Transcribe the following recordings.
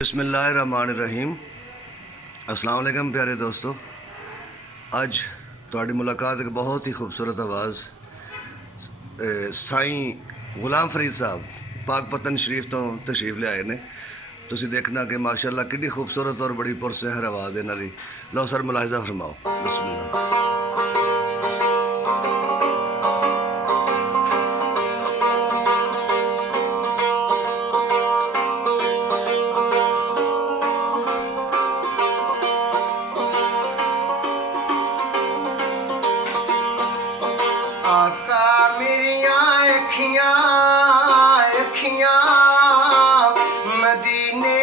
बिस्मिल्लाहिर्रहमानिर्रहीम। अस्सलाम वालेकुम प्यारे दोस्तों। अज तुहाडी मुलाकात एक बहुत ही खूबसूरत आवाज़ साईं गुलाम फरीद साहब पाकपतन शरीफ तो तशरीफ ले आए ने। तुसी देखना कि माशाअल्लाह कितनी खूबसूरत और बड़ी पुरसहर आवाज़ इन्हां दी। लो सर मुलाहिज़ा फरमाओ। बिस्मिल्लाह। आका मेरिया अखियां अखियां मदीने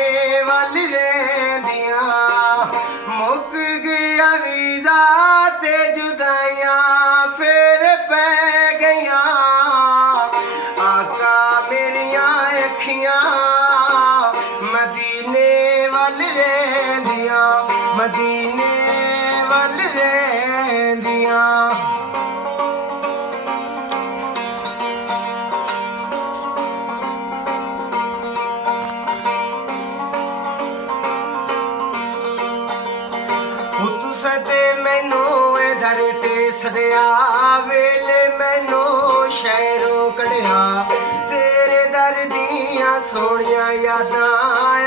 वल रहंदियां मुक गया वीज़ा ते जुदाइयां फिर पै गईयां। आका मेरिया अखियां मदीने वल रहंदियां मदीने वल रहंदियां। सदे मैनू इधर ते सदया वेले मैनू शहरों कढ़िया तेरे दर दियां सोहणियां यादां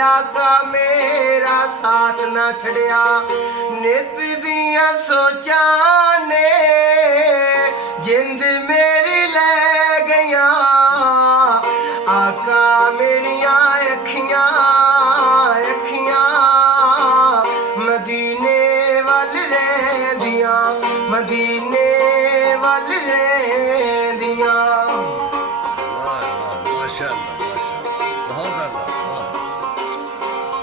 आका मेरा साथ ना छड़िया। नित दियां सोचां ने जिंद मेरी ले गईयां। आका मेरियां अखियां अखियां मदीने मदीने वल रहंदियां। वाह वाह माशाअल्लाह माशाअल्लाह बहुत अल्लाह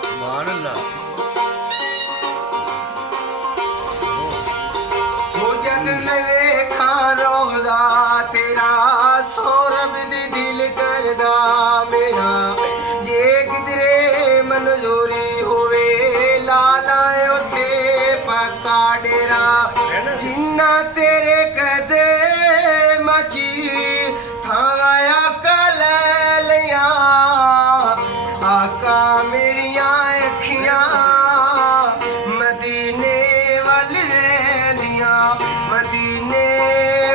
सुभान अल्लाह। वो जद मैं वेखा रोज़ा तेरा सौरभ दी दिल करदा मेरा जे किधरे मंजूरी होवे लाला उथे पक्का डेरा। जिन्ना तेरे कदे मची थाया कल लिया। आका मेरिया अखियां मदीने वल रहंदियां मदीने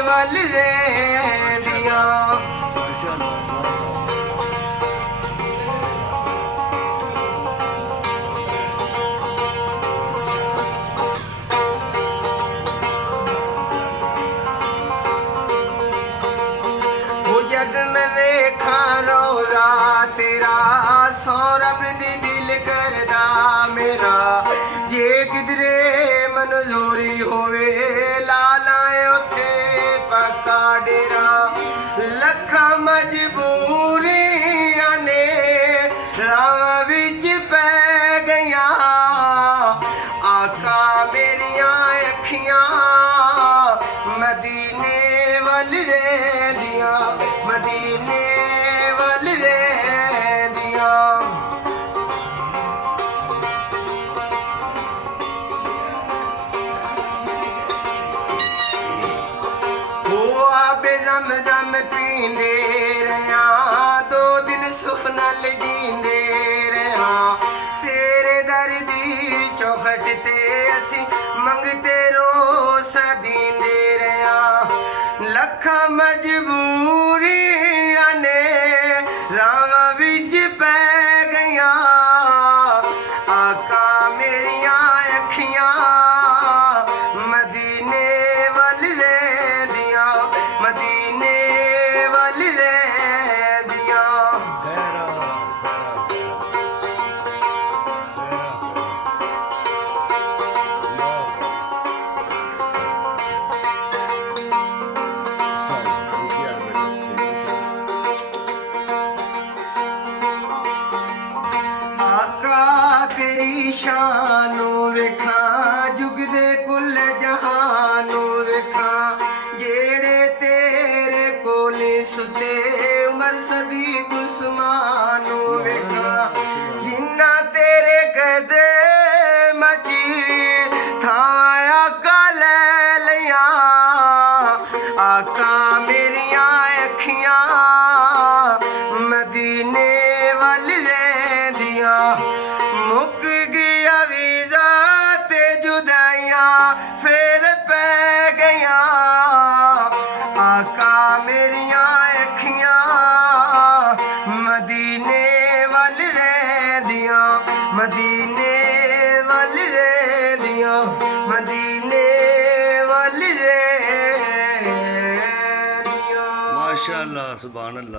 वल रहंदियां। माशाअल्लाह वाह वाह। जद मैं वेखा रोज़ा तेरा सौरभ दी दिल करदा मेरा जे किधरे मंजूरी होवे लाला उथे पक्का डेरा। लखां मजबूरियां ने राह विच पै गईयां। आका मेरियां अखियां मदीने वल रहंदियां मदीने वल रहंदियां। ओ आबे ज़म पींदे रहा दो दिन सुख नाल जींदे रहा तेरे दर दी चौखट ते असी मंगते रोज़ दींदे रहा। लखां मजबूरियां ने राह विच पै गईयां। आका मेरियां अखियां मदीने वल रहंदियां मदीने वल रहंदियां। गहरा गहरा आका तेरी शानू वेखा जुग दे कुल जहानू वेखा जेड़े तेरे कोले सुते उमर सदी दुश्मनू वेखा। जिन्ना तेरे कदे मची थाया कल लिया। आका मेरियां अखियां मदीने वल रहंदियां ਮਦੀਨੇ ਵੱਲ ਰਹਿੰਦੀਆਂ ਮਦੀਨੇ ਵੱਲ ਰਹਿੰਦੀਆਂ ਮਦੀਨੇ ਵੱਲ ਰਹਿੰਦੀਆਂ ਮਾਸ਼ਾਅੱਲਾ ਸੁਭਾਨ ਅੱਲਾ